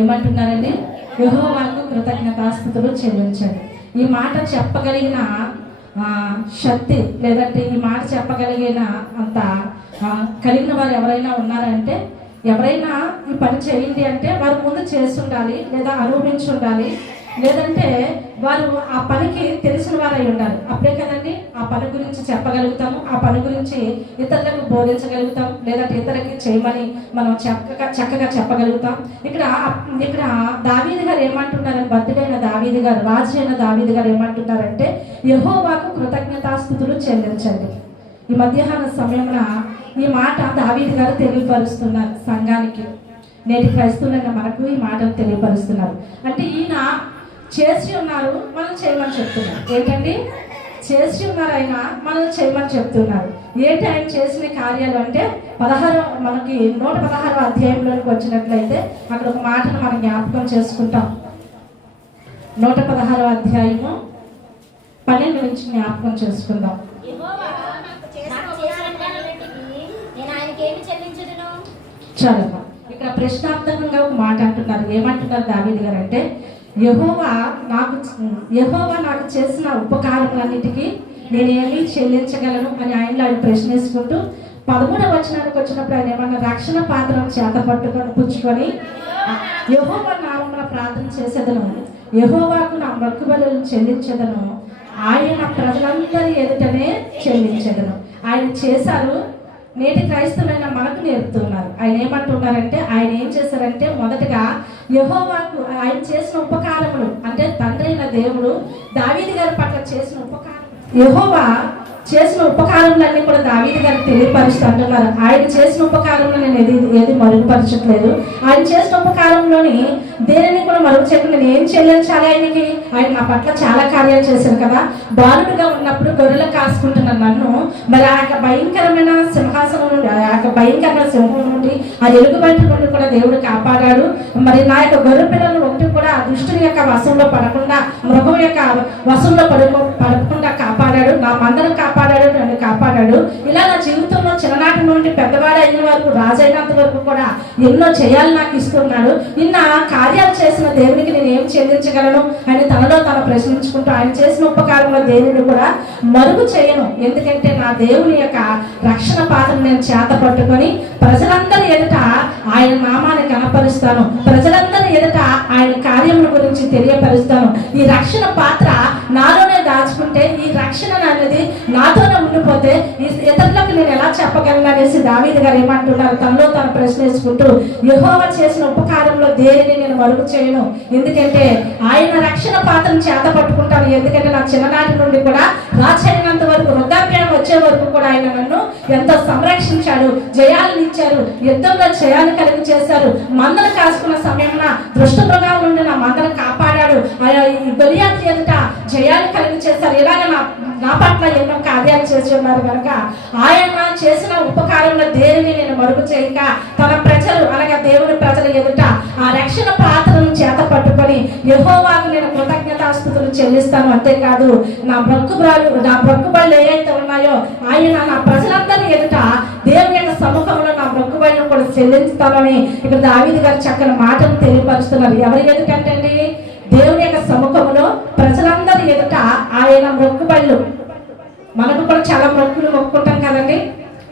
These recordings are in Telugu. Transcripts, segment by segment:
ఏమంటున్నారండి యహోవాకు కృతజ్ఞతాస్థుతులు చెల్లించండి. ఈ మాట చెప్పగలిగిన శక్తి లేదంటే ఈ మాట చెప్పగలిగిన అంత కలిగిన వారు ఎవరైనా ఉన్నారంటే ఎవరైనా ఈ పని చేయండి అంటే వారు ముందు చేస్తుండాలి లేదా అనుభవించి ఉండాలి లేదంటే వారు ఆ పనికి తెలిసిన వారై ఉండాలి. అప్పుడే కదండి ఆ పని గురించి చెప్పగలుగుతాము ఆ పని గురించి ఇతరులకు బోధించగలుగుతాం లేదంటే ఇతరులకి చేయమని మనం చక్కగా చక్కగా చెప్పగలుగుతాం. ఇక్కడ ఇక్కడ దావీది గారు ఏమంటున్నారని బర్త్డైన దావీది గారు రాజు అయిన దావీది గారు ఏమంటున్నారంటే యహోవాకు కృతజ్ఞతాస్థుతులు చెల్లించండి. ఈ మధ్యాహ్న సమయంలో ఈ మాట దావీది గారు తెలియపరుస్తున్నారు సంఘానికి. నేటి క్రైస్తవులైన మనకు ఈ మాటను తెలియపరుస్తున్నారు. అంటే ఈయన చేసి ఉన్నారు మనం చేయమని చెప్తున్నారు. ఏంటండి? చేసి ఉన్నారు ఆయన మనం చేయమని చెప్తున్నారు. ఏంటి ఆయన చేసిన కార్యాలు అంటే పదహారు మనకి నూట పదహారు అధ్యాయంలోకి వచ్చినట్లయితే అక్కడ ఒక మాటను మనం జ్ఞాపకం చేసుకుంటాం. నూట పదహారో అధ్యాయము పన్నెండు నుంచి జ్ఞాపకం చేసుకుందాం. చాలమ్మా. ఇక్కడ ప్రశ్నార్థకంగా ఒక మాట అంటున్నారు. ఏమంటున్నారు దావీది గారు అంటే యహోవా నాకు యహోవా నాకు చేసిన ఉపకారములన్నిటికీ నేనేమి చెల్లించగలను అని ఆయనలో ఆయన ప్రశ్నించుకుంటూ పదమూడవ వచనానికి వచ్చినప్పుడు ఆయన ఏమన్నా రక్షణ పాత్రను చేత పట్టుకొని పుచ్చుకొని యహోవా నామమున ప్రార్థన చేసేదను యహోవాకు నా మొక్కుబలను చెల్లించదను ఆయన ప్రజలందరి ఎదుటనే చెల్లించదను. ఆయన చేశారు నేటి క్రైస్తవులైన మనకు నేర్పుతున్నారు. ఆయన ఏమంటున్నారంటే ఆయన ఏం చేశారంటే మొదటగా యహోవాకు ఆయన చేసిన ఉపకారములు అంటే తండ్రి అయిన దేవుడు దావీది గారి పట్ల చేసిన ఉపకారం యహోవా చేసిన ఉపకారములన్నీ కూడా దావీది గారికి తెలియపరుస్తూ అంటున్నారు ఆయన చేసిన ఉపకారంలో నేను ఏది ఏది మరుగుపరచట్లేదు. ఆయన చేసిన ఉపకారంలోని దేనిని కూడా మరుగు చేయకుండా నేను ఏం చెల్లించాలి ఆయనకి ఆయన నా పట్ల చాలా కార్యాలు చేశారు కదా. బాలుడుగా ఉన్నప్పుడు గొర్రెలు కాసుకుంటున్న నన్ను మరి ఆ యొక్క భయంకరమైన సింహాసనం నుండి ఆ యొక్క భయంకరమైన సింహం నుండి ఆ ఎలుగుబంటి నుండి కూడా దేవుడు కాపాడాడు. మరి నా యొక్క గొర్రె పిల్లలు ఒకటి కూడా ఆ దుష్టుని యొక్క వశంలో పడకుండా మృగం యొక్క వశంలో పడుకో పడకుండా కాపాడాడు నా మందను కాపాడాడు నన్ను కాపాడాడు. ఇలా నా జీవితంలో చిన్ననాటి నుండి పెద్దవాడు అయిన వరకు రాజైనంత వరకు కూడా ఎన్నో చేయాలి నాకు ఇస్తున్నాడు నిన్న కార్యాలు చేసిన దేవునికి నేను ఏం చెల్లించగలను అని తనలో తను ప్రశ్నించుకుంటూ ఆయన చేసిన ఉపకారంలో దేవుని కూడా మరుగు చేయను. ఎందుకంటే నా దేవుని యొక్క రక్షణ పాత్రను నేను చేత పట్టుకొని ప్రజలందరి ఎదుట ఆయన నామాన్ని కనపరుస్తాను. ప్రజలందరి ఎదుట ఆయన కార్యముల గురించి తెలియపరుస్తాను. ఈ రక్షణ పాత్ర నాలోనే దాచుకుంటే ఈ రక్షణ అనేది నాతోనే ఉండిపోతే ఈ ఇతరులకు నేను ఎలా చెప్పగలను అనేసి దావీది గారు ఏమంటున్నారు? తనలో తను ప్రశ్నించుకుంటూ యహోవ చేసిన ఉపకారంలో దేనిని నేను మరుగు చేయను? ఎందుకంటే ఆయన రక్షణ పాత్రను చేత పట్టుకుంటాను. ఎందుకంటే నా చిన్ననాటి నుండి కూడా రాచైనంత వరకు వృద్ధాప్యం వచ్చే వరకు కూడా ఆయన నన్ను ఎంతో సంరక్షించాడు జయాలను ఇచ్చారు యుద్ధంలో జయాలు కలిగి చేశారు. మందలు కాసుకున్న సమయంలో దుష్ట మృగాల నుండి నా మందను కాపాడాడు. ఆయన ఈ గొలియాత్ ఎదుట జయాలు కలిగి చేశారు. ఇలాగ నా నా పట్ల ఎన్నో కార్యాలు చేసి ఉన్నారు కనుక ఆయన చేసిన ఉపకారంలో దేనిని నేను మరుగు చేయక తన ప్రజలు అనగా దేవుని ప్రజల ఎదుట ఆ రక్షణ పాత్రను చేత పట్టుకొని యహోవాకు నేను కృతజ్ఞతాస్తుతులు చెల్లిస్తాను. అంతేకాదు నా బ్రక్కుబళ్ళు నా బ్రక్కుబళ్ళు ఏవైతే ఉన్నాయో ఆయన నా ప్రజలందరినీ ఎదుట దేవుని యొక్క సముఖంలో నా బ్రక్కుబళ్ళను కూడా చెల్లిస్తానని ఇక్కడ దావిది గారు చక్కని మాటలు తెలియపరుస్తున్నారు. ఎవరి ఎదుటంటే అండి దేవుని యొక్క సముఖంలో ప్రజలందరి ఎదుట ఆయన మొక్కుబళ్ళు. మనకు కూడా చాలా మొక్కులు మొక్కుకుంటాం కదండి.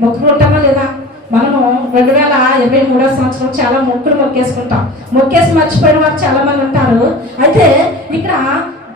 మొక్కుకుంటామా లేదా? మనము రెండు వేల ఇరవై మూడో సంవత్సరం చాలా మొక్కులు మొక్కేసుకుంటాం. మొక్కేసి మర్చిపోయిన వారు చాలా మంది ఉంటారు. అయితే ఇక్కడ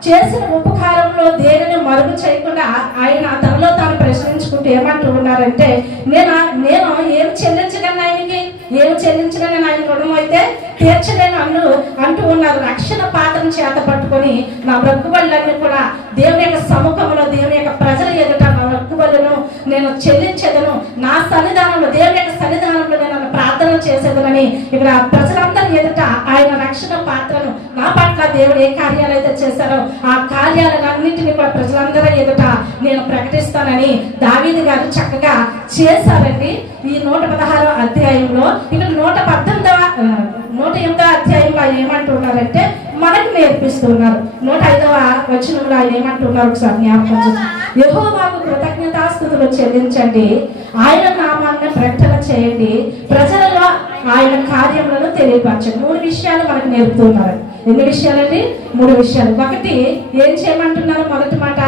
చేసిన ఉపకారంలో దేనిని మరుగు చేయకుండా ఆయన తనలో తాను ప్రశ్నించుకుంటూ ఏమంటూ ఉన్నారంటే నేను నేను ఏం చెల్లించగలను ఆయనకి? ఏం చెల్లించగలను ఆయన రుణం అయితే? తీర్చలేను అన్ను అంటూ ఉన్నారు. రక్షణ పాత్రను చేత పట్టుకొని నా బ్రక్కుబళ్ళన్నీ కూడా దేవుని యొక్క సముఖంలో దేవుని యొక్క ప్రజల ఎదుట నా బ్రక్కుబళ్ళను నేను చెల్లించేదను. నా సన్నిధానంలో దేవుని యొక్క సన్నిధానంలో నేను ప్రార్థన చేసేదనని ఇక్కడ ప్రజలందరి ఎదుట ఆయన రక్షణ పాత్రను నా పట్ల దేవుడు ఏ కార్యాలు అయితే చేశారో ఆ కార్యాలన్నింటినీ కూడా ప్రజలందరి ఎదుట నేను ప్రకటిస్తానని దావీది గారు చక్కగా చేశారండి. ఈ నూట పదహారో అధ్యాయంలో ఇక్కడ నూట పద్దెనిమిదవ నూట ఎనిమిదో అధ్యాయంలో ఆయన ఏమంటున్నారంటే మనకు నేర్పిస్తున్నారు. నూట ఐదవ వచనంలో ఆయన ఏమంటున్నారు ఒకసారి జ్ఞాపకం చేసి. కృతజ్ఞతాస్థుతులు చెల్లించండి. ఆయన నామాన్ని ప్రకటన చేయండి. ప్రజలలో ఆయన కార్యములను తెలియపరచండి. మూడు విషయాలు మనకు నేర్పుతున్నారు. ఎన్ని విషయాలండి? మూడు విషయాలు. ఒకటి ఏం చేయమంటున్నారు? మొదటి మాట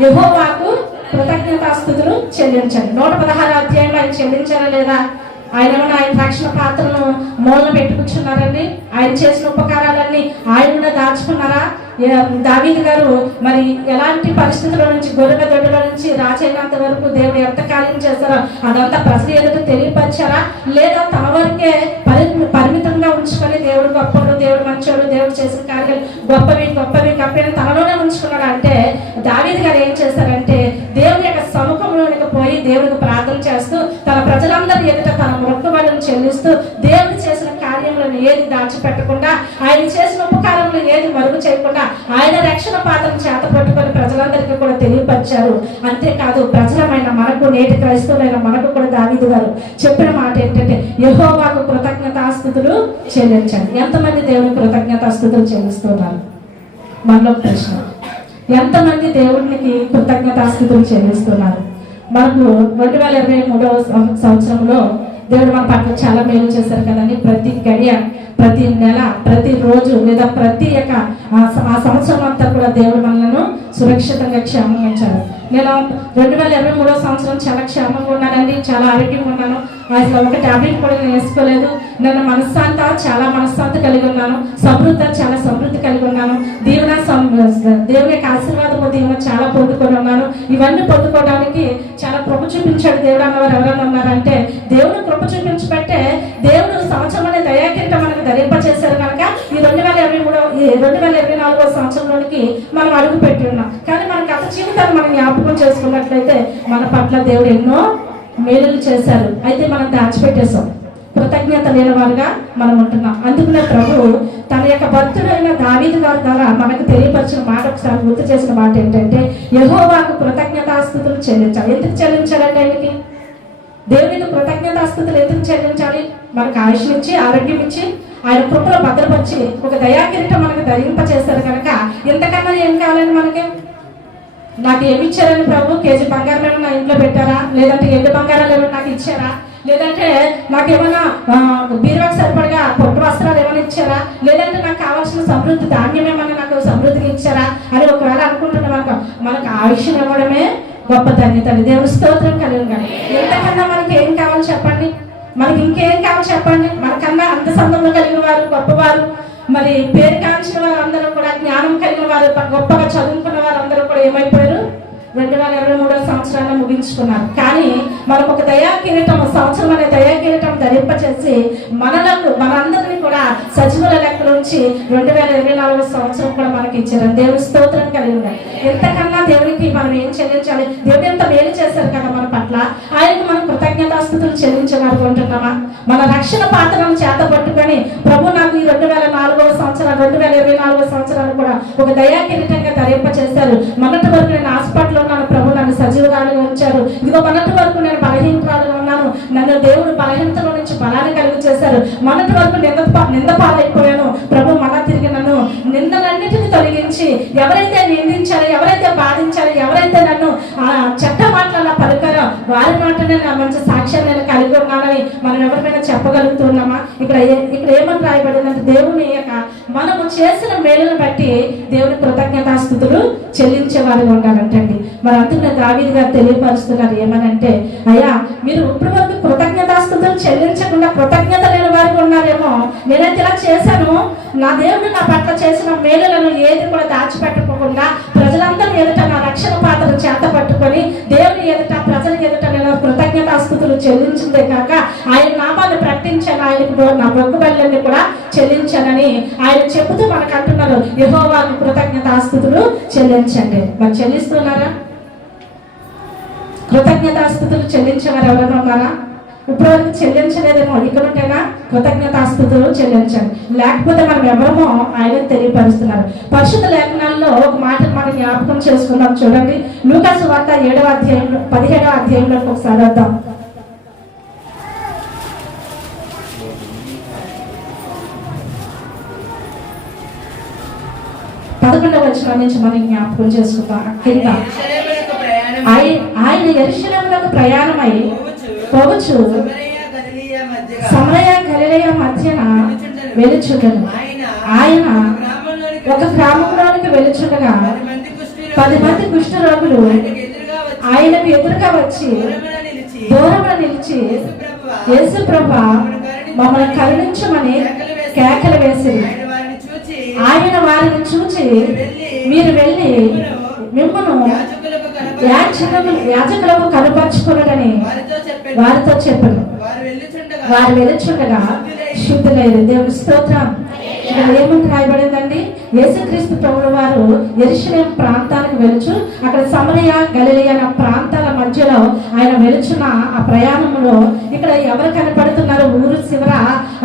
యెహోవాకు కృతజ్ఞతాస్థుతులు చెల్లించండి. నూట పదహారు అధ్యాయంలో ఆయన చెల్లించారా లేదా? ఆయన ఏమైనా ఆయన రక్షణ పాత్రను మూలన పెట్టుకుంటున్నారండి. ఆయన చేసిన ఉపకారాలన్నీ ఆయన కూడా దాచుకున్నారా? దావీద్ గారు మరి ఎలాంటి పరిస్థితుల నుంచి గొర్రెల దొడ్డల నుంచి రాజైనంత వరకు దేవుడు ఎంత కార్యం చేస్తారో అదంతా ప్రజలు ఎదుట తెలియపరిచారా? లేదా తన వరకే పరి పరిమితంగా ఉంచుకొని దేవుడు గొప్పడు దేవుడు మంచోడు దేవుడు చేసిన కార్యాలు గొప్పవి గొప్పవి గొప్పవి తనలోనే ఉంచుకున్నాడు అంటే దావీద్ గారు ఏం చేశారంటే దేవుని యొక్క సముఖంలోనికి పోయి దేవుడికి ప్రార్థన చేస్తూ ప్రజలందరి ఎదుట తన మొక్కుబడిని చెల్లిస్తూ దేవుడు చేసిన కార్యములను ఏది దాచిపెట్టకుండా ఆయన చేసిన ఉపకారములు ఏది మరుగు చేయకుండా ఆయన రక్షణ పాత్రను చేత పట్టుకొని ప్రజలందరికీ కూడా తెలియపరిచారు. అంతేకాదు ప్రజలమైన మనకు నేటి క్రైస్తవులైన మనకు కూడా దావీదు గారు చెప్పిన మాట ఏంటంటే యహోవాకు కృతజ్ఞతాస్థుతులు చెల్లించండి. ఎంతమంది దేవుని కృతజ్ఞతాస్థుతులు చెల్లిస్తున్నారు? మనలో ప్రశ్న. ఎంతమంది దేవుడికి కృతజ్ఞతాస్థితులు చెల్లిస్తున్నారు? మనకు రెండు వేల ఇరవై మూడవ సంవత్సరంలో దేవుడు మన పట్ల చాలా మేలు చేశారు కదండి. ప్రతి గడియ ప్రతి నెల ప్రతి రోజు లేదా ప్రతి యొక్క ఆ సంవత్సరం అంతా కూడా దేవుడు మనలను సురక్షితంగా క్షేమంగా ఉంచారు నేను రెండు వేల ఇరవై మూడవ సంవత్సరం చాలా క్షేమంగా ఉన్నానండి చాలా ఆరోగ్యంగా ఉన్నాను. అసలు ఒక టాబ్లెట్ కూడా నేను వేసుకోలేదు. నన్ను మనశ్శాంత చాలా మనశ్శాంతి కలిగి ఉన్నాను. సమృద్ధి చాలా సమృద్ధి కలిగి ఉన్నాను. దీవెన సం- దేవుని యొక్క ఆశీర్వాదం దీవెన చాలా పొందుకొని ఉన్నాను. ఇవన్నీ పొందుకోవడానికి చాలా కృప చూపించాడు దేవుడు అన్నవారు ఎవరైనా ఉన్నారంటే దేవుడు కృప చూపించబట్టే దేవుడు సంవత్సరం అనే దయాకిరీట మనకు ధరింపచేశారు కనుక ఈ రెండు వేల ఇరవై మూడో ఈ రెండు వేల ఇరవై నాలుగో సంవత్సరంలోనికి మనం అడుగు పెట్టి ఉన్నాం. కానీ మన గత జీవితాన్ని మనం జ్ఞాపకం చేసుకున్నట్లయితే మన పట్ల దేవుడు ఎన్నో మేలులు చేశారు. అయితే మనం దాచిపెట్టేశాం. కృతజ్ఞత లేని వారుగా మనం ఉంటున్నాం. అందుకునే ప్రభు తన యొక్క భక్తుడైన దావీదు గారి ద్వారా మనకు తెలియపరిచిన మాట ఒకసారి గుర్తు చేసిన మాట ఏంటంటే యహోవాకు కృతజ్ఞతాస్థుతులు చెల్లించాలి. ఎందుకు చెల్లించాలండి ఆయనకి? దేవునికి కృతజ్ఞతాస్థుతులు ఎందుకు చెల్లించాలి? మనకు ఆయుష్ ఇచ్చి ఆరోగ్యం ఇచ్చి ఆయన కృపలో భద్రపరిచి ఒక దయాకిరీటం మనకు ధరింపచేశారు కనుక ఇంతకన్నా ఏం కావాలండి మనకి? నాకు ఏమి ఇచ్చారని ప్రభు? కేజీ బంగారం ఏమైనా నా ఇంట్లో పెట్టారా? లేదంటే ఎండు బంగారాలు ఏమైనా నాకు ఇచ్చారా? లేదంటే నాకేమైనా బీరువాకి సరిపడగా పొట్టు వస్త్రాలు ఏమైనా ఇచ్చారా? లేదంటే నాకు కావాల్సిన సమృద్ధి ధాన్యం ఏమైనా నాకు సమృద్ధిగా ఇచ్చారా? అని ఒకవేళ అనుకుంటున్నా మనకు మనకు ఆయుష్యం ఇవ్వడమే గొప్ప ధన్యత దేవుని స్తోత్రం కలిగి కానీ ఎంతకన్నా మనకి ఏం కావాలి చెప్పండి. మనకి ఇంకేం కావాలి చెప్పండి. మనకన్నా అంత సంబంధం కలిగిన వారు గొప్పవారు మరి పేరు కాంచిన వారందరూ కూడా జ్ఞానం కలిగిన వారు గొప్పగా చదువుకున్న వారందరూ కూడా ఏమైపోయారు? రెండు వేల ఇరవై మూడో సంవత్సరాన్ని ముగించుకున్నారు. కానీ మనకు ఒక దయా కిరీటం సంవత్సరం అనే దయా కిరీటం ధరింపచేసి మనలకు మనందరినీ కూడా సజీవుల లెక్కలోంచి రెండు వేల ఇరవై నాలుగో సంవత్సరం కూడా మనకి ఇచ్చారు. దేవుని స్తోత్రం కలిగి ఉన్నాయి. ఎంతకన్నా దేవునికి మనం ఏం చెల్లించాలి? దేవుడు ఎంత మేలు చేశారు కదా మన పట్ల? ఆయనకు మనం కృతజ్ఞతాస్థుతులు చెల్లించాలనుకుంటున్నామా మన రక్షణ పాత్రను చేత పట్టుకొని ప్రభు నాకు ఈ రెండు వేల నాలుగవ సంవత్సరం రెండు వేల ఇరవై నాలుగో సంవత్సరాలు కూడా ఒక దయా కిరీటంగా ధరింప చేశారు మొన్నటి వరకు నేను హాస్పిటల్లో నన్ను ప్రభు నన్ను సజీవగానే ఉంచారు. ఇదిగో మొన్నటి వరకు నేను బలహీనరాలుగా ఉన్నాను. నన్ను దేవుడు బలహీనతలో నుంచి బలాన్ని కలిగి చేశారు. మొన్నటి వరకు నింద నింద పాలైపోయాను. ప్రభు మళ్ళా తిరిగి నన్ను నిందలన్నిటిని తొలగించి ఎవరైతే నిందించారో ఎవరైతే బాధించారో ఎవరైతే నన్ను ఆ చెడ్డ మాటల పలుక వారి మాటనే నా మంచి సాక్ష్యం నేను కలిగి ఉన్నానని మనం ఎవరికైనా చెప్పగలుగుతున్నామా? ఇక్కడ ఇక్కడ ఏమని రాయబడిందంటే దేవుని యొక్క మనము చేసిన మేలును బట్టి దేవుని కృతజ్ఞతాస్థుతులు చెల్లించే వారిగా ఉండాలంటండి. మరి అందుకనే దావీది గారు తెలియపరుస్తున్నారు ఏమనంటే అయ్యా మీరు ఇప్పటి వరకు కృతజ్ఞతాస్థుతులు చెల్లించకుండా కృతజ్ఞత లేని వారికి ఉన్నారేమో. నేనైతే ఇలా చేశాను. నా దేవుడు నా పట్ల చేసిన మేలులను ఏది కూడా దాచిపెట్టుకోకుండా ప్రజలందరూ ఎదుట నా రక్షణ పాత్రను చేత పట్టుకొని దేవుని ఎదుట ప్రజల ఎదుట నేను కృతజ్ఞతాస్థుతులు చెల్లించిందే కాక ఆయన నామాన్ని ప్రకటించాను. ఆయనకు నా మొక్కుబళ్ళని కూడా చెల్లించానని ఆయన చెబుతూ మనకు అంటున్నారు. యహోవాకు కృతజ్ఞతాస్థుతులు చెల్లించండి. మరి చెల్లిస్తున్నారా? కృతజ్ఞతాస్థుతులు చెల్లించేవారు ఎవరైనా ఉన్నారా? ఇప్పటివరకు చెల్లించలేదేమో. ఇక్కడ ఉంటేనా కృతజ్ఞతాస్థుతులు చెల్లించండి. లేకపోతే మనం ఎవరమో ఆయన తెలియపరుస్తున్నారు. పరిశుద్ధ లేఖనాల్లో ఒక మాట మనం జ్ఞాపకం చేసుకుందాం. చూడండి. లూకాసు వార్త ఏడవ అధ్యాయంలో పదిహేడవ అధ్యాయంలో ఒకసారి వద్దాం. పదకొండవ వచ్చిన నుంచి మనం జ్ఞాపకం చేసుకుందాం. కింద ఆయన ఎరుశలములకు ప్రయాణమై పోవచ్చు. సమరయ గలిలయ మధ్యన వెలుచుండను. ఆయన ఒక గ్రామంలోనికి వెలుచుండగా పది మంది కుష్ఠరోగులు ఆయనకు ఎదురుగా వచ్చి దూరంలో నిలిచి యేసు ప్రభా మమ్మల్ని కరుణించమని కేకలు వేసి ఆయన వారిని చూచి ఆయన వారిని చూచి మీరు వెళ్ళి మిమ్మను యాజకులకు కనపరుచుకున్నాడని వారితో చెప్పాడు. చెప్పాను వారు వెళ్ళుచుండగా వెలుచుండగా శుద్ధులైన దేవుని స్తోత్రం. ఇక్కడ ఏమని రాయబడిందండి? యేసుక్రీస్తు ప్రభువు వారు ఎరుషలేం ప్రాంతానికి వెలుచు అక్కడ సమరయ గలిలయ ప్రాంతాల మధ్యలో ఆయన వెలుచున్న ఆ ప్రయాణంలో ఇక్కడ ఎవరు కనపడుతున్నారు? ఊరు శివర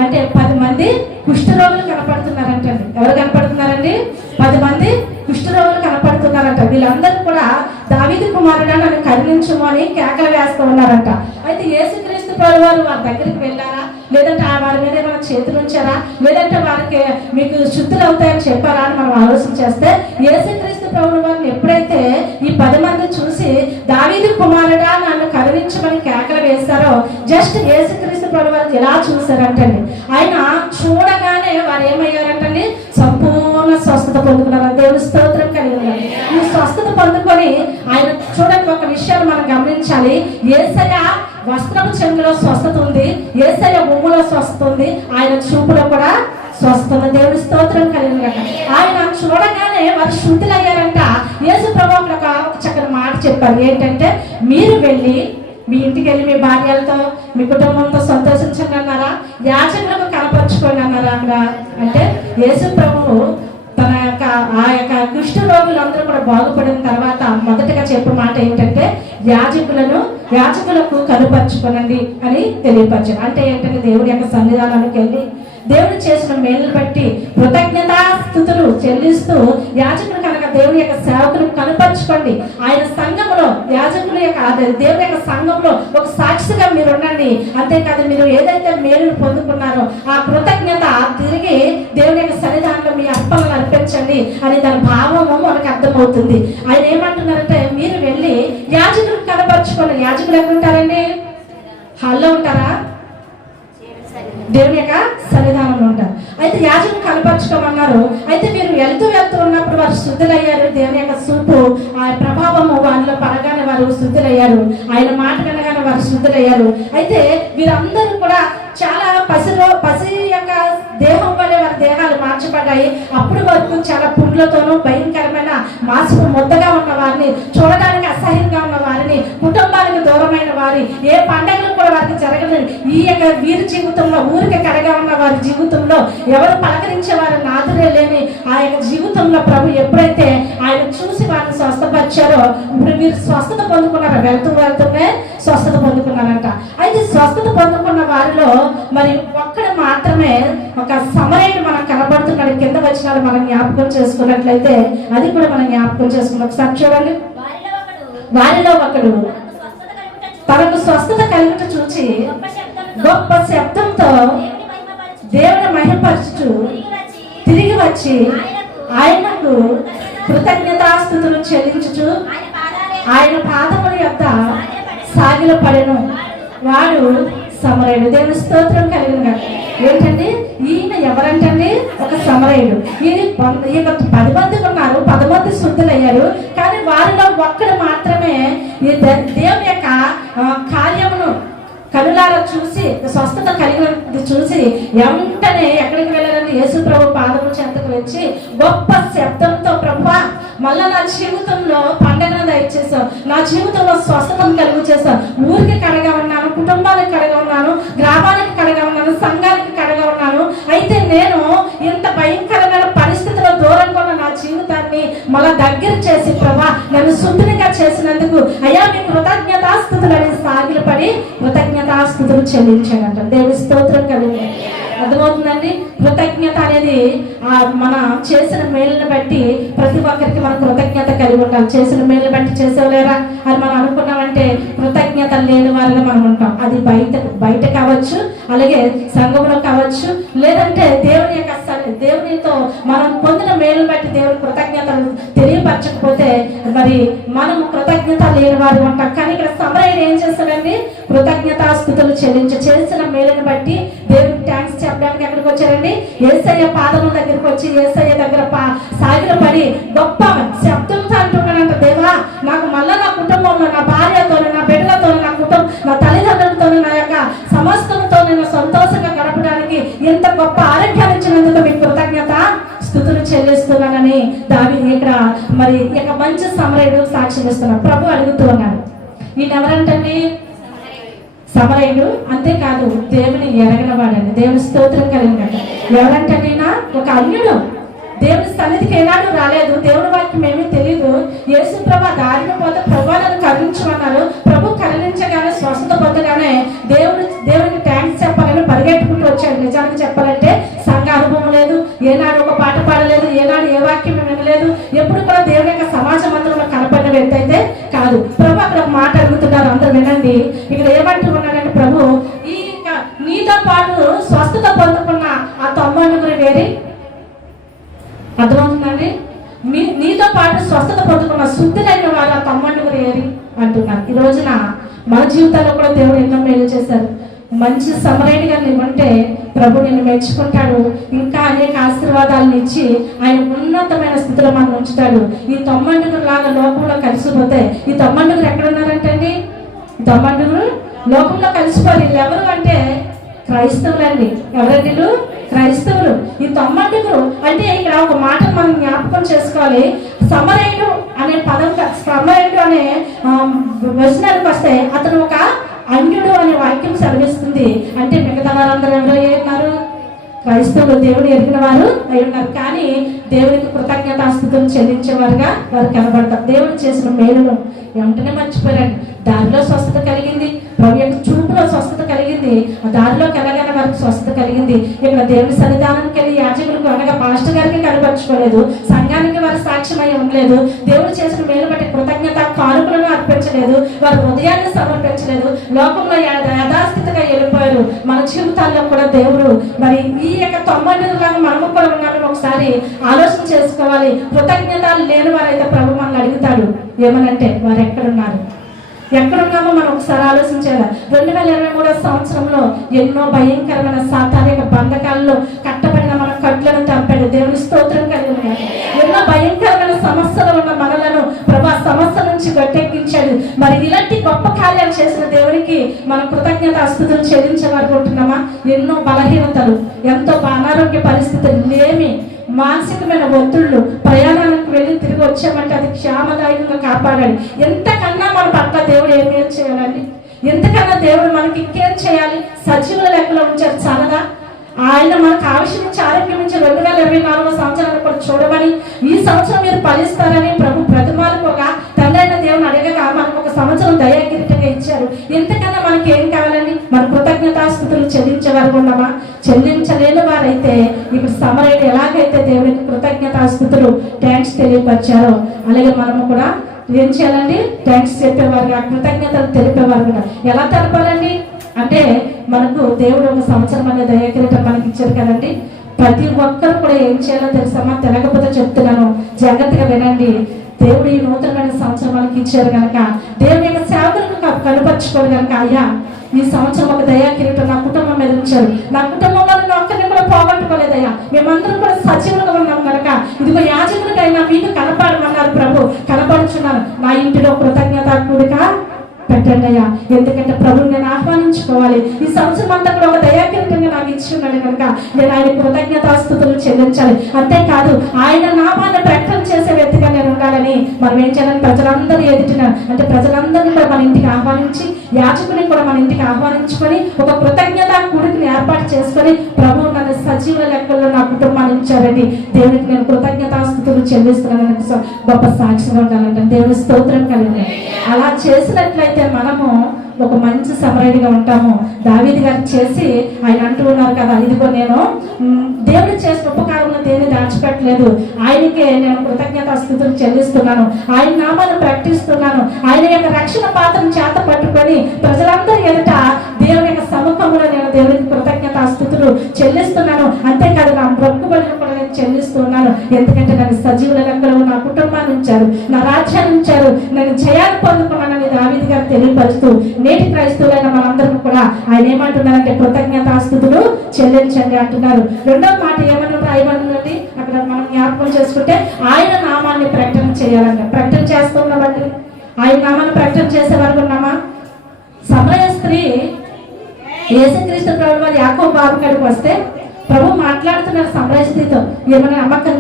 అంటే పది మంది కుష్ఠరోగులు కనపడుతున్నారంటండి. ఎవరు కనపడుతున్నారండి? పది మంది కుష్ఠరోగులు కనపడుతున్నారంట. వీళ్ళందరూ కూడా దావిది కుమారుడా నన్ను కరుణించుము అని కేకలు వేస్తూ ఉన్నారంట. అయితే యేసుక్రీస్తు ప్రభు వారు వారి దగ్గరికి వెళ్ళారా? లేదంటే ఆ వారి మీద ఏమైనా చేతులు ఉంచారా? లేదంటే వారికి మీకు శుద్ధులు అవుతాయని చెప్పారా అని మనం ఆలోచన చేస్తే యేసుక్రీస్తు ప్రభుని వారిని ఎప్పుడైతే ఈ పది మంది చూసి దావీదు కుమారుడా నన్ను కరుణించమని కేకలు వేస్తారో జస్ట్ యేసుక్రీస్తు ప్రభు వారికి ఎలా చూశారంటండి? ఆయన చూడగానే వారు ఏమయ్యారంటండి? సంపూర్ణ స్వస్థత పొందుకున్నారు. దేవుని స్తోత్రం కలిగి ఈ స్వస్థత పొందుకొని ఆయన చూడండి ఒక విషయాన్ని మనం గమనించాలి. ఏసయ్య వస్త్రపు చెంగులో స్వస్థత ఉంది ఏసయ ఉమ్ములో స్వస్థత ఉంది ఆయన చూపులో కూడా స్వస్థత దేవుడి స్తోత్రం కలిగిన ఆయన చూడగానే వారు శుద్ధులయ్యారంట. యేసు ప్రభు ఒక చక్కని మాట చెప్పారు. ఏంటంటే మీరు వెళ్ళి మీ ఇంటికి వెళ్ళి మీ భార్యలతో మీ కుటుంబంతో సంతోషించండి అన్నారా? యాచకులకు కనపరుచుకోండి అన్నారా అక్కడ? అంటే యేసు ప్రభువు ఆ యొక్క కుష్ఠ రోగులందరూ కూడా బాగుపడిన తర్వాత మొదటగా చెప్పే మాట ఏంటంటే యాజకులను యాజకులకు కనుపరుచుకోనండి అని తెలియపరచారు. అంటే ఏంటంటే దేవుడి యొక్క సన్నిధానానికి వెళ్ళి దేవుడు చేసిన మేలు బట్టి కృతజ్ఞతాస్థుతులు చెల్లిస్తూ యాజకులు కనుక దేవుని యొక్క సేవకులు కనపరచుకోండి. ఆయన సంఘంలో యాజకుల యొక్క దేవుని యొక్క సంఘంలో ఒక సాక్షిగా మీరు ఉండండి. అంతేకాదు మీరు ఏదైతే మేలును పొందుకున్నారో ఆ కృతజ్ఞత తిరిగి దేవుని యొక్క సన్నిధానంలో మీ అర్పణలు అర్పించండి అని దాని భావము మనకు అర్థమవుతుంది. ఆయన ఏమంటున్నారంటే మీరు వెళ్ళి యాజకులు కనపరచుకోండి. యాజకులు ఎక్కడ ఉంటారండి? హాల్లో ఉంటారా? దేవుని యొక్క సన్నిధానంలో ఉంటారు. అయితే యాజకులు కనపరచుకోమన్నారు. అయితే మీరు వెళ్తూ వెళ్తూ ఉన్నప్పుడు వారు శుద్ధులయ్యారు. దేవుని యొక్క సూపు ఆ ప్రభావము వారిలో పడగానే వారు శుద్ధులయ్యారు. ఆయన మాట కనగానే వారు శుద్ధులయ్యారు. అయితే వీరందరూ కూడా చాలా పసిలో పసి యొక్క దేహం వల్ల వారి దేహాలు మార్చబడ్డాయి. అప్పుడు వరకు చాలా పుండ్లతోనూ భయంకరమైన మాసుకు ముద్దగా ఉన్న వారిని చూడడానికి అసహ్యంగా ఉన్న వారిని కుటుంబానికి దూరమైన వారి ఏ పండగలు కూడా వారికి జరగలేదు. ఈ యొక్క వీరి జీవితంలో ఊరికి కరగా ఉన్న వారి జీవితంలో ఎవరు పలకరించే వారి నాదురే లేని ఆ యొక్క జీవితంలో ప్రభు ఎప్పుడైతే ఆయన చూసి వారిని స్వస్థపరిచారో ఇప్పుడు వీరు స్వస్థత పొందుకున్నారు? వెళ్తూ వెళ్తూనే స్వస్థత పొందుకున్నారంట. అయితే స్వస్థత పొందుకున్న వారిలో మరి ఒక్కడ మాత్రమే ఒక సమరయుడు మనకు కనబడుతున్నాడు. కింద వచ్చినాడు మనం జ్ఞాపకం చేసుకున్నట్లయితే అది కూడా మనం జ్ఞాపకం చేసుకున్నాం ఒకసారి చూడండి. వారిలో ఒకడు. తనకు స్వస్థత కలుగుట చూచి గొప్ప శబ్దంతో దేవుని వచ్చి తిరిగి వచ్చి ఆయనకు కృతజ్ఞతాస్థుతులు చెల్లించుచు ఆయన పాదముల యొక్క సాగిల పడను వాడు సమరయుడు. దేవుని స్తోత్రం కలిగిన ఏంటండి? ఈయన ఎవరంటండి? ఒక సమరయుడు. ఈయన ఈయన పది మంది ఉన్నారు. పది మంది శుద్ధులయ్యారు. కానీ వారిలో ఒక్కడు మాత్రమే దేవుని యొక్క ఆ, కార్యమును చూసి స్వస్థత కలిగినది చూసి వెంటనే ఎక్కడికి వెళ్ళారని యేసు ప్రభు పాదము చెంతకు వచ్చి గొప్ప శబ్దంతో ప్రభు మళ్ళా నా జీవితంలో పండగను దయచేసావు నా జీవితంలో స్వస్థతను కలుగు చేసావు ఊరికి కడగా ఉన్నాను కుటుంబానికి కడగా ఉన్నాను గ్రామానికి కడగా ఉన్నాను సంఘానికి కడగా ఉన్నాను. అయితే నేను ఇంత భయంకర మళ్ళా దగ్గర చేసి ప్రభా నన్ను శుద్ధిగా చేసినందుకు అయ్యా మీ కృతజ్ఞతాస్థుతులు అని సాగిలు పడి కృతజ్ఞతాస్థుతులు చెల్లించాడంట. దేవుని స్తోత్రం కలిగి అర్థమవుతుందండి? కృతజ్ఞత అనేది ఆ మన చేసిన మేలుని బట్టి ప్రతి ఒక్కరికి మనం కృతజ్ఞత కలిగి ఉంటాం చేసిన మేలుని బట్టి చేసేవలేరా అని మనం అనుకున్నామంటే కృతజ్ఞత లేని వారిగా మనం ఉంటాం. అది బయట బయట కావచ్చు అలాగే సంఘంలో కావచ్చు లేదంటే దేవుని యొక్క దేవునితో మనం పొందిన మేలు బట్టి దేవుని కృతజ్ఞతలు తెలియపరచకపోతే మరి మనం కృతజ్ఞత లేని వారు ఉంటాం. కానీ ఇక్కడ సమరయ్య ఏం చేస్తాడండి కృతజ్ఞతాస్థుతులు చెల్లించి చేసిన మేలుని బట్టి దేవుడికి థ్యాంక్స్ చెప్పడానికి ఎక్కడికి వచ్చారండి? ఏసయ్య పాదముల దగ్గరికి వచ్చి ఏసయ్య దగ్గర పా సాగిన పడి గొప్ప శబ్దంతో అంటున్నాడంట దేవా నాకు మళ్ళా నా కుటుంబంలో నా భార్యతో నా బిడ్డలతో నా కుటుంబం నా తల్లిదండ్రులతో నా యొక్క సమస్తంతో నేను సంతోషంగా ఎంత గొప్ప ఆరోగ్యాన్ని ఇచ్చినందుకు మీకు కృతజ్ఞత. స్థుతులు చెల్లిస్తున్నానని దావి ఇక్కడ మరి ఇక మంచి సమరయుడు సాక్ష్యం ఇస్తున్నాడు. ప్రభు అడుగుతూ ఉన్నాడు. ఈయన ఎవరంటండి సమరయుడు అంతేకాదు దేవుని ఎరగిన వాడండి దేవుని స్తోత్రం కలిగినట్టు ఎవరంటే ఒక అన్యుడు. దేవుని సన్నిధికి ఏనాడు రాలేదు. దేవుని వారికి ఏమీ తెలియదు యేసు ప్రభా దారిన పోతే ప్రభు నన్ను కరుణించమన్నారు. ప్రభు కరుణించగానే స్వస్థత పొందగానే దేవుడు దేవునికి థ్యాంక్స్ చెప్పాలని పరిగెట్టుకుంటూ వచ్చాడు. నిజానికి చెప్పాలంటే సంఘ అనుభవం లేదు. ఏనాడు ఒక పాట పాడలేదు. ఏనాడు ఏ వాక్యం వినలేదు. ఎప్పుడు కూడా దేవుని యొక్క సమాజ మందిరంలో కనపడిన వ్యక్తి అయితే కాదు. ప్రభు అక్కడ ఒక మాట అడుగుతున్నారు. అందరూ వినండి. ఇక్కడ ఏమంటున్నాడంటే ప్రభు ఈ ఇంకా నీతో పాటు స్వస్థత పొందుకున్న ఆ తొమ్మిది వేరే అర్థమవుతుందండి మీ నీతో పాటు స్వస్థత పొందుకున్న శుద్ధులైన వారు ఆ తమ్మండుగురు ఏరి అంటున్నారు. ఈ రోజున మన జీవితాల్లో కూడా దేవుడు ఎన్నో మేలు చేశారు. మంచి సమరైనగా నీవంటే ప్రభు నిన్ను మెచ్చుకుంటాడు. ఇంకా అనేక ఆశీర్వాదాలను ఇచ్చి ఆయన ఉన్నతమైన స్థితిలో మనం ఉంచుతాడు. ఈ తొమ్మండుగురు లాగా లోకంలో కలిసిపోతే ఈ తొమ్మండుగురు ఎక్కడ ఉన్నారంటండి? ఈ తొమ్మండుగురు లోకంలో కలిసిపోరు ఎవరు అంటే క్రైస్తవులండి ఎవరండి క్రైస్తవులు. ఈ తొమ్మండుగురు అంటే ఇక్కడ ఒక మాట మనం జ్ఞాపకం చేసుకోవాలి. సమరయుడు అనే పదం సమరయుడు అనే వచనానికి వస్తే అతను ఒక అన్యుడు అనే వాక్యం సెలవిస్తుంది. అంటే మిగతా వారందరూ ఎవరో ఉన్నారు? క్రైస్తవులు దేవుడు ఎరిగిన వారు అయి ఉన్నారు. కానీ దేవునికి కృతజ్ఞతాస్థుతులు చెల్లించేవారుగా వారు కనబడతారు. దేవుడు చేసిన మేలును వెంటనే మర్చిపోయారండి. దారిలో స్వస్థత కలిగింది. ప్రభు చూపులో స్వస్థత కలిగింది ఆ దారిలో వారికి స్వస్థత కలిగింది. ఇక్కడ దేవుని సన్నిధానానికి వెళ్ళి యాజకులకు అనగా పాస్టర్ గారికి కనపరచుకోలేదు సంఘానికి వారు సాక్ష్యమై ఉండలేదు దేవుడు చేసిన మేలు బట్టి కృతజ్ఞత కానుకలను అర్పించలేదు వారి హృదయాన్ని సమర్పించలేదు లోకంలో యథాస్థితిగా వెళ్ళిపోయారు. మన జీవితాల్లో కూడా దేవుడు మరి ఈ యొక్క తొమ్మిదిలాగా మనము కూడా ఉన్నామని ఒకసారి ఆలోచన చేసుకోవాలి. కృతజ్ఞత లేని వారైతే ప్రభు మనల్ని అడుగుతాడు ఏమనంటే వారు ఎక్కడున్నారు ఎక్కడున్నామో మనం ఒకసారి ఆలోచించాలి? రెండు వేల ఇరవై మూడో సంవత్సరంలో ఎన్నో భయంకరమైన సాతానిక బంధకాల్లో కట్టబడిన మన కట్లను తంపాడు దేవుని స్తోత్రం కలిగి ఉన్నాడు. ఎన్నో భయంకరమైన సమస్యలు ఉన్న మనలను ప్రభా సమస్య నుంచి గట్టెక్కించాడు. మరి ఇలాంటి గొప్ప కార్యాలు చేసిన దేవునికి మన కృతజ్ఞత అస్తుతులు చెల్లించాలనుకుంటున్నామా ఎన్నో బలహీనతలు ఎంతో అనారోగ్య పరిస్థితులు లేమి మానసికమైన ఒత్తిళ్ళు ప్రయాణానికి వెళ్ళి తిరిగి వచ్చామంటే అది క్షేమదాయకంగా కాపాడాలి. ఎంతకన్నా మన పట్ల దేవుడు ఏం ఏం చేయాలండి? ఎంతకన్నా దేవుడు మనకి ఇంకేం చేయాలి? సజీవుల లెక్కలో ఉంచారు చాలదా? ఆయన మనకు ఆవిష్కరించి నుంచి ఆరోగ్యం నుంచి రెండు వేల ఇరవై నాలుగో సంవత్సరాన్ని కూడా చూడమని ఈ సంవత్సరం మీరు ఫలిస్తారని ప్రభు ప్రతిమాలకు ఒక అడగగా మనకు ఒక సంవత్సరం దయాకిరీటంగా ఇచ్చారు. ఇంతకన్నా మనకి ఏం కావాలండి? మన కృతజ్ఞతాస్థుతులు చెల్లించే వారు ఉన్నామా చెల్లించలేని వారైతే ఇప్పుడు సమరైన ఎలాగైతే దేవునికి కృతజ్ఞతాస్థుతులు థ్యాంక్స్ తెలియపరిచారో అలాగే మనము కూడా ఏం చేయాలండి? థ్యాంక్స్ చెప్పేవారుగా కృతజ్ఞతలు తెలిపేవారుగా. ఎలా తెలపాలండి? అంటే మనకు దేవుడు ఒక సంవత్సరం అనే దయాకిరీటం మనకి ఇచ్చారు కదండి. ప్రతి ఒక్కరు కూడా ఏం చేయాలో తెలుసామా తెలకపోతే చెప్తున్నాను. జాగ్రత్తగా వినండి. దేవుడు ఈ నూతనమైన సంవత్సరం మనకి ఇచ్చారు కనుక దేవుని యొక్క సేవలను క- కనపరుచుకోరు కనుక అయ్యా ఈ సంవత్సరం ఒక దయా కిరీటం నా కుటుంబం మీద ఉంచారు. నా కుటుంబంలో ఒక్కరిని కూడా పోగొట్టుకోలేదయ్యా. మేమందరం కూడా సజీవులుగా ఉన్నాం కనుక ఇదిగో యాజకుడికైనా మీకు కనపడమన్నారు ప్రభు. కనపడుచున్నారు. నా ఇంటిలో కృతజ్ఞత కూడిక పెట్టండి అయ్యా ఎందుకంటే ప్రభుని నేను ఆహ్వానించుకోవాలి. ఈ సంవత్సరం అంతా కూడా ఒక దయాకిరీటంగా నాకు ఇచ్చిన్నాడు కనుక. నేను ఆయన కృతజ్ఞతాస్తుతులు చెల్లించాలి. అంతేకాదు ఆయన నామాన్ని ప్రకటన చేసే వ్యక్తిగా నేను ఉండాలని మనం ఏం చేయాలని ప్రజలందరూ ఎదుటిన అంటే ప్రజలందరినీ కూడా మన ఇంటికి ఆహ్వానించి యాచకుని కూడా మన ఇంటికి ఆహ్వానించుకొని ఒక కృతజ్ఞత కూడికని ఏర్పాటు చేసుకొని ప్రభు నన్ను సజీవ లెక్కల్లో నా కుటుంబాన్ని ఉంచారని దేవునికి నేను కృతజ్ఞతాస్థుతులు చెల్లిస్తున్నానని గొప్ప సాక్షిగా ఉండాలంటే దేవుని స్తోత్రం కలిగిన అలా చేసినట్లయితే మనము ఒక మంచి సమరైడిగా ఉంటాము. దావీది గారు చేసి ఆయన అంటూ ఉన్నారు కదా ఇదిగో నేను దేవుడు చేసిన ఉపకారంలో దేన్ని దాచిపెట్టలేదు. ఆయనకే నేను కృతజ్ఞత స్థుతులు చెల్లిస్తున్నాను. ఆయన నామాన్ని ప్రకటిస్తున్నాను. ఆయన యొక్క రక్షణ పాత్రను చేత పట్టుకొని ప్రజలందరూ ఎదుట దేవుని యొక్క సముఖంలో నేను దేవునికి కృతజ్ఞత స్థుతులు చెల్లిస్తున్నాను. అంతేకాదు నా బ్రొక్కుబడిని చెల్లిస్తున్నాను ఎందుకంటే నన్ను సజీవుల లెక్కలో నా కుటుంబాన్ని ఉంచారు నా రాజ్యాన్ని ఉంచారు. నన్ను జయాన్ని పొందుకున్నానని దావీది గారు తెలియపరుస్తూ నేటి క్రైస్తవులైన మనందరం కూడా ఆయన ఏమంటున్నారంటే కృతజ్ఞతాస్థుతులు చెల్లించండి అంటున్నారు. రెండో మాట ఏమన్నా రాయమన్నది అక్కడ మనం జ్ఞాపకం చేసుకుంటే ఆయన నామాన్ని ప్రకటన చేయాలంట. ప్రకటన చేస్తున్నామండి ఆయన నామాన్ని ప్రకటన చేసేవారు ఉన్నామా? సమయ స్త్రీ యేసుక్రీస్తు ప్రభు వారి యాకో బాబు కడికి వస్తే ప్రభు మాట్లాడుతున్నారు సమరయ ఏమైనా అమ్మకం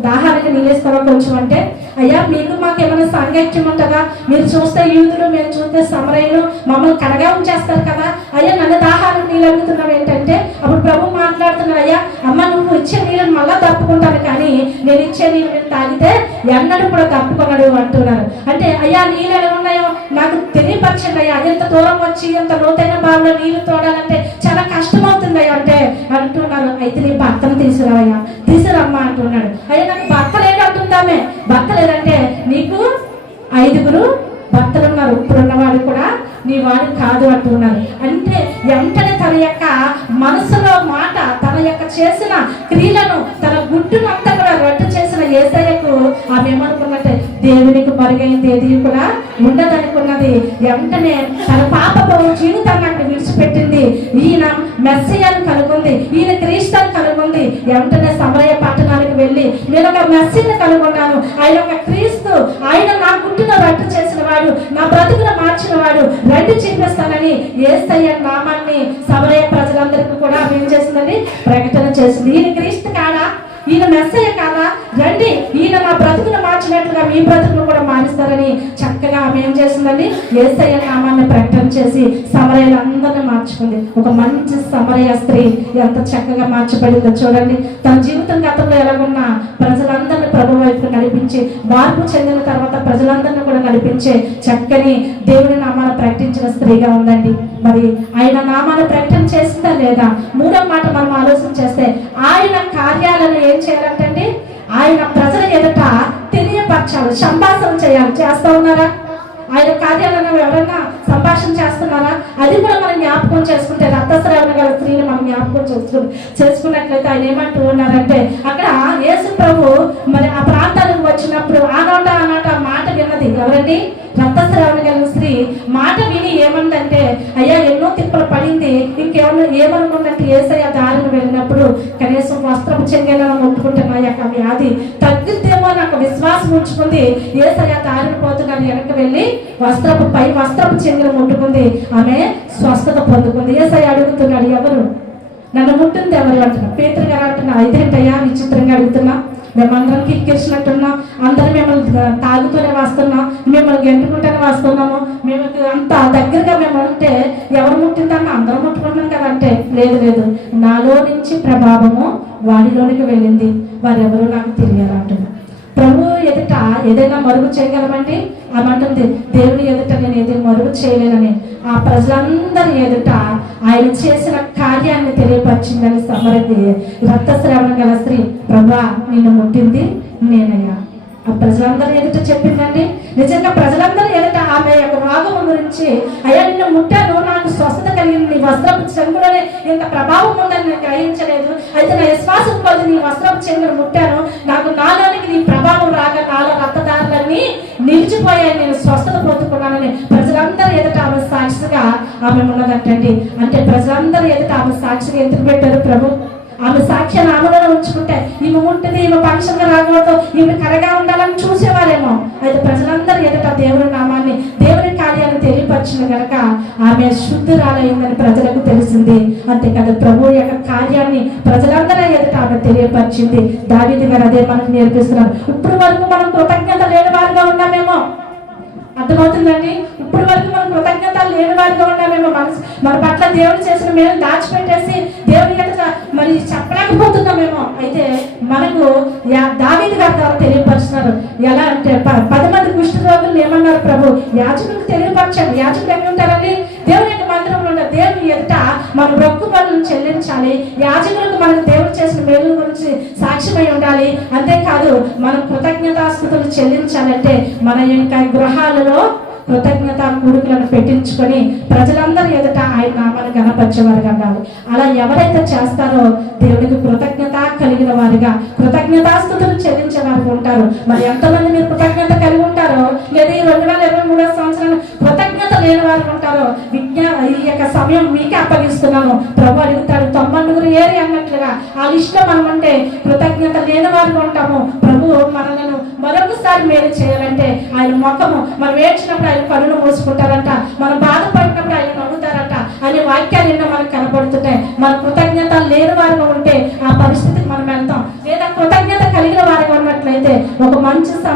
దాహానికి నీళ్ళేస్తావా కొంచెం అంటే అయ్యా మీకు మాకు ఏమైనా సాంగత్యం ఉంటుందా? మీరు చూస్తే యూదులు మేము చూస్తే సమరయులు మమ్మల్ని కడగా ఉంచేస్తారు కదా? అయ్యా నన్ను దాహారం నీళ్ళు అడుగుతున్నావు ఏంటంటే అప్పుడు ప్రభు మాట్లాడుతున్నాడు అయ్యా అమ్మ నువ్వు ఇచ్చే నీళ్ళని మళ్ళా తప్పుకుంటాను కానీ నేను ఇచ్చే నీళ్ళు నేను తాగితే ఎన్నడూ కూడా తప్పుకోనడు అంటున్నారు. అంటే అయ్యా నీళ్ళు ఎలా ఉన్నాయో నాకు తెలియపరచండి అయ్యా. ఎంత దూరం వచ్చి ఎంత లోతైన బావిలో నీళ్ళు తోడాలంటే చాలా కష్టమవుతుంది అయ్యా అంటే అంటున్నారు. అయితే నీ భర్తను తీసుకురావయ్యా. తీసుకురమ్మా అంటున్నాడు. అయ్యా నాకు భర్త లేడు అంటుందామే. భర్త లేదంటే నీకు ఐదుగురు భర్తలు ఉన్నారు ఇప్పుడున్నవాడు కూడా నీ వాడు కాదు అంటున్నారు అంటే వెంటనే తన యొక్క మనసులో మాట తన యొక్క చేసిన క్రియలను తన గుడ్డును అంతా కూడా రద్దు చేసిన ఏసయ్యకు ఆమె ఏమనుకున్నట్టే దేవునికి మరుగైంది ఏది కూడా ఉండదనుకున్నది. వెంటనే తన పాపపు జీవితాన్ని అక్కడ విడిచిపెట్టింది. ఈయన మెస్సయ్యను కనుగొంది ఈయన క్రీస్తాన్ని కనుగొంది. వెంటనే సమరయ పాప వెళ్ళి నేను ఒక మెస్సీని కనుగొన్నాను. ఆయన ఒక క్రీస్తు. ఆయన నా గుట్టును రద్దు చేసిన వాడు నా బ్రతుకును మార్చిన వాడు రండి చూపిస్తానని ఏస్తయ్య నామాన్ని సమరయ ప్రజలందరికీ కూడా ఏం చేసిందని ప్రకటన చేసింది. ఈయన క్రీస్తు కాడా? ఈయన మెస్సయ్య కాదా? రండి ఈయన నా బ్రతుకును మార్చినట్లుగా మీ బ్రతుకును కూడా మారుస్తారని చక్కగా ఆమె ఏం చేసిందండి? ఏసయ్య నామాన్ని ప్రకటన చేసి సమరయులందరినీ మార్చుకుంది. ఒక మంచి సమరయ స్త్రీ ఎంత చక్కగా మార్చబడిందో చూడండి. తన జీవితం గతంలో ఎలాగున్నా ప్రజలందరినీ ప్రభు వైపు నడిపించి మార్పు చెందిన తర్వాత ప్రజలందరినీ కూడా నడిపించే చక్కని దేవుని నామ ప్రకటించిన స్త్రీగా ఉందండి మరి ఆయన నామాలు ప్రకటన చేసిందా లేదా? మూడో మాట మనం ఆలోచన చేస్తే ఆయన కార్యాలను ఏం చేయాలంటండి? ఆయన ప్రజల ఎదుట తెలియపరచాలి సంభాషణ చేయాలి. చేస్తా ఉన్నారా? ఆయన కార్యాలను ఎవరన్నా సంభాషణ చేస్తున్నారా? అది కూడా మనం జ్ఞాపకం చేసుకుంటే రక్తస్రావణ గల స్త్రీని మనం జ్ఞాపకం చేసుకు చేసుకున్నట్లయితే ఆయన ఏమంటూ ఉన్నారంటే అక్కడ యేసు ప్రభు మరి ఆ ప్రాంతానికి వచ్చినప్పుడు ఆ నోట విన్నది ఎవరండి రక్తస్రావం కలిగిన స్త్రీ మాట విని ఏమందంటే అయ్యా ఎన్నో తిప్పలు పడింది. ఇంకేమన్నా ఏమనుకుందంటే ఏసయ్య దారిని వెళ్ళినప్పుడు కనీసం వస్త్రం చెంగేలా ముట్టుకుంటే నా యొక్క వ్యాధి? తగ్గిద్దేమో నాకు విశ్వాసం ఉంచుకుంది. ఏసయ్య దారిని పోతున్నాను వెనక్కి వెళ్ళి వస్త్రపు పై వస్త్రపు చెంగులు ముట్టుకుంది. ఆమె స్వస్థత పొందుకుంది. ఏసయ్య అడుగుతున్నాడు ఎవరు? నన్ను ముట్టింది ఎవరు? అంటున్నా పేతృ గారు అంటున్నా ఇదేంటయ్యా? విచిత్రంగా అడుగుతున్నా. మేమందరం కిక్కేసినట్టున్నా అందరం మిమ్మల్ని తాగుతూనే వస్తున్నాం మిమ్మల్ని గెంటుకుంటూనే వస్తున్నాము. మేము అంత దగ్గరగా మేము ఉంటే ఎవరు ముట్టిందన్న అందరం ముట్టుకుంటున్నాం కదా అంటే లేదు లేదు. నాలో నుంచి ప్రభావము వాడిలోనికి వెళ్ళింది. వారెవరూ నాకు తెలియాలంటున్నారు ప్రభు ఎదుట ఏదైనా మరుగు చేయగలమండి? అమంటుంది దేవుని ఎదుట నేను ఏది మరుగు చేయలేనని ఆ ప్రజలందరి ఎదుట ఆయన చేసిన కార్యాన్ని తెలియపరిచిందని సమరది రక్తస్రావణ గల స్త్రీ ప్రభా నిన్ను ముట్టింది నేనయ్యా. ఆ ప్రజలందరి ఎదుట చెప్పిందండి. నిజంగా ప్రజలందరి ఎదుట ఆమె యొక్క రోగం గురించి అయ్యా నిన్ను ముట్టాను నాకు స్వస్థత కలిగింది నీ వస్త్రపు చెంగుడనే ఇంత ప్రభావం ఉందని నేను గ్రహించలేదు. అయితే నా విశ్వాసం కొద్ది నీ వస్త్రపు చెంగుడు ముట్టాను. నాకు నాలోనికి చచ్చిపోయాను నేను స్వస్థత పొందుకున్నానని ప్రజలందరి ఎదుట ఆమె సాక్షిగా ఆమె ఉన్నదంటండి. అంటే ప్రజలందరూ ఎదుట ఆమె సాక్షిగా ఎందుకు పెట్టారు ప్రభు? ఆమె సాక్ష్యాన్ని ఆమెలో ఉంచుకుంటే ఈమె ఉంటుంది ఈమె పక్షంగా రాకూడదు ఈమె కరగా ఉండాలని చూసేవారేమో. అయితే ప్రజలందరూ ఎదుట దేవుని నామాన్ని దేవుని కార్యాన్ని కనుక గనక ఆమె శుద్ధురాలయ్యిందని ప్రజలకు తెలిసింది. అంతే కదా ప్రభు యొక్క కార్యాన్ని ప్రజలందరూ ఎదుట ఆమె తెలియపరిచింది. దావీదు గారు అదే మనకు నేర్పిస్తున్నారు. ఇప్పుడు వరకు మనం కృతజ్ఞత లేని వారిగా ఉన్నామేమో? అర్థమవుతుందండి? ఇప్పటి వరకు మనం కృతజ్ఞత లేని వారిగా ఉన్నామేమో మనసు మన పట్ల దేవుడు చేసిన మేము దాచిపెట్టేసి దేవుని ఎదుట మరి చెప్పలేకపోతున్నామేమో అయితే మనకు యా- గారి ద్వారా తెలియపరుస్తున్నారు. ఎలా అంటే ప- పది మంది కుష్ఠ రోగులు ఏమన్నారు ప్రభు? యాజకులకు తెలియపరచారు యాజకులు ఎక్కడ ఉంటారండి? దేవుని యొక్క మందిరంలో ఉన్న దేవుని ఎదుట మన బ్రొక్కు పనులను చెల్లించాలి. యాజకులకు మనకు దేవుడు చేసిన మేలు గురించి సాక్ష్యమై ఉండాలి. అంతేకాదు మనం కృతజ్ఞతాస్థుతులు చెల్లించాలంటే మన యొక్క గృహాలలో కృతజ్ఞత కూడుకులను పెట్టించుకొని ప్రజలందరూ ఎదుట ఆయన నామాన్ని గణపరిచేవారుగా కాదు అలా ఎవరైతే చేస్తారో దేవునికి కృతజ్ఞత కలిగిన వారిగా కృతజ్ఞతాస్తుతులు చెల్లించే వారు ఉంటారు. మరి ఎంతమంది మీరు కృతజ్ఞత కలిగి ఉంటారో లేదా ఈ రెండు వేల ఇరవై మూడో సంవత్సరం కృతజ్ఞత లేని వారు ఉంటారో విజ్ఞా ఈ యొక్క సమయం మీకే అప్పగిస్తున్నాను ప్రభు అడుగుతాడు తొమ్మండుగురు ఏరి అన్నట్లుగా ఆ ఇష్టం మనం కృతజ్ఞత లేని వారు ఉంటాము. ప్రభు మనలను మరొకసారి మేలు చేయాలంటే ఆయన ముఖము మనం ఏడ్చినప్పుడు ఆయన కనులు మూసుకుంటారంట. మనం బాధపడి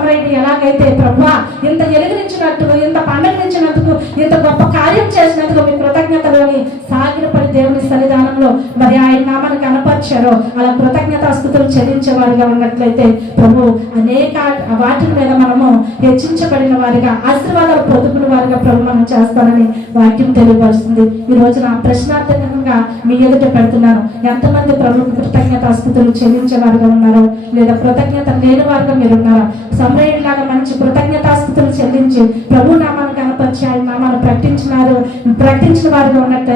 మంచి ఎలాగైతే ప్రభు ఇంత ఎలుగునిచ్చినట్టు ఇంత పండగనిచ్చినందుకు ఇంత గొప్ప కార్యం చేసినందుకు మీ కృతజ్ఞతలోని సాగిరపడి దేవుని సన్నిధానంలో మరి ఆయన నామాన్ని కనపరిచారో అలా కృతజ్ఞత ఆస్తులు చెల్లించే వారిగా ఉన్నట్లయితే ప్రభు అనేక వాటి మీద మనము హెచ్చించబడిన వారిగా ఆశీర్వాదాలు పొందుకున్న వారిగా ప్రభు మనం చేస్తానని వాక్యం తెలియపరుస్తుంది. ఈ రోజు నా ప్రశ్నార్థకంగా మీ ఎదుట పెడుతున్నాను. ఎంతమంది ప్రభు కృతజ్ఞత స్థుతులు చెల్లించే వారుగా ఉన్నారో లేదా కృతజ్ఞత లేని వారుగా మీరు ఉన్నారా సమయం లాగా మంచి కృతజ్ఞతాస్థుతులు చెల్లించి ప్రభు నామాన్ని కనపరిచి ఆయన నామాన్ని ప్రకటించినారు. ప్రకటించిన వారిగా ఉన్నట్లయితే